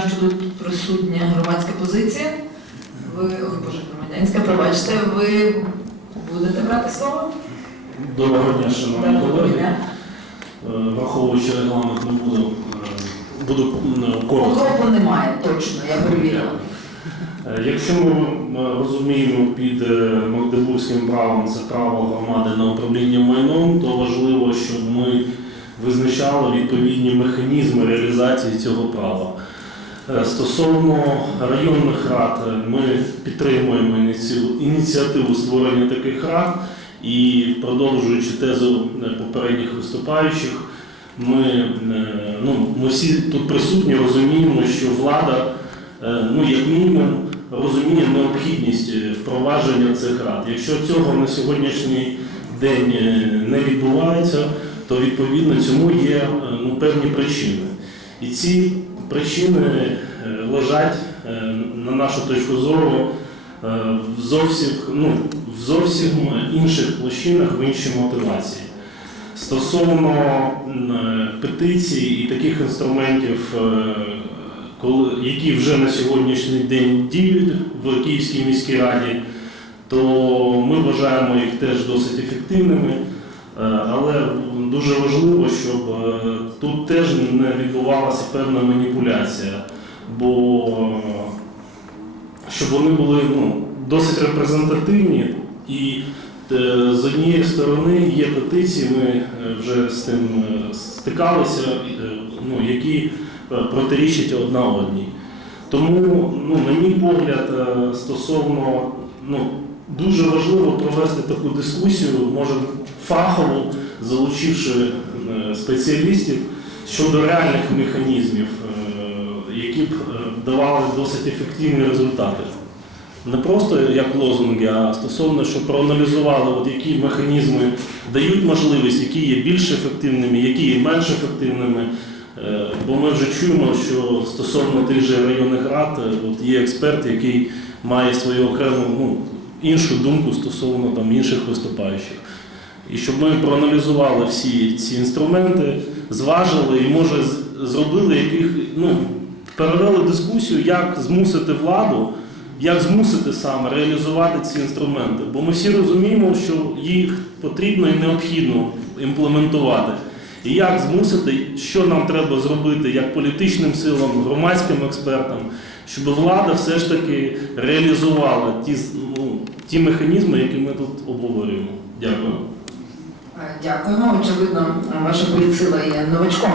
знаю, що тут присутня громадська позиція. Ви, ой, боже, громадянська, пробачте, ви будете брати слово? Доброго дня, шановні Доброго колеги. дня. Е, Враховуючи регламент, не буду, е, буду м, коротко. Окропу немає, точно, я перевірила. Е, Якщо ми е, розуміємо під е, Магдебурзьким правом це право громади на управління майном, то важливо, щоб ми визначали відповідні механізми реалізації цього права. Е, Стосовно районних рад, е, ми підтримуємо ініціативу створення таких рад і продовжуючи тезу е, попередніх виступаючих, ми, ну, ми всі тут присутні розуміємо, що влада ну, як мінімум, розуміє необхідність впровадження цих рад. Якщо цього на сьогоднішній день не відбувається, то відповідно цьому є ну, певні причини. І ці причини е, лежать, е, на нашу точку зору, е, в зовсім, ну, в зовсім інших площинах, в іншій мотивації. Стосовно петицій і таких інструментів, які вже на сьогоднішній день діють в Київській міській раді, то ми вважаємо їх теж досить ефективними. Е, Але дуже важливо, щоб е, тут теж не відбувалася певна маніпуляція, бо щоб вони були ну, досить репрезентативні і е, з однієї сторони є петиції, ми вже з тим стикалися, ну, які протирічать одна одній. Тому, ну, на мій погляд, стосовно ну, дуже важливо провести таку дискусію, може фахову, залучивши е, спеціалістів щодо реальних механізмів, е, які б е, давали досить ефективні результати. Не просто як лозунги, а стосовно, щоб проаналізували, от які механізми дають можливість, які є більш ефективними, які є менш ефективними. Бо ми вже чуємо, що стосовно тих же районних рад от є експерт, який має свою окрему ну, іншу думку стосовно там, інших виступаючих. І щоб ми проаналізували всі ці інструменти, зважили і, може, зробили яких, ну, перевели дискусію, як змусити владу, як змусити саме реалізувати ці інструменти. Бо ми всі розуміємо, що їх потрібно і необхідно імплементувати. І як змусити, що нам треба зробити як політичним силам, громадським експертам, щоб влада все ж таки реалізувала ті, ну, ті механізми, які ми тут обговорюємо. Дякую. Е, Дякуємо. Очевидно, ваша поліцила є новачком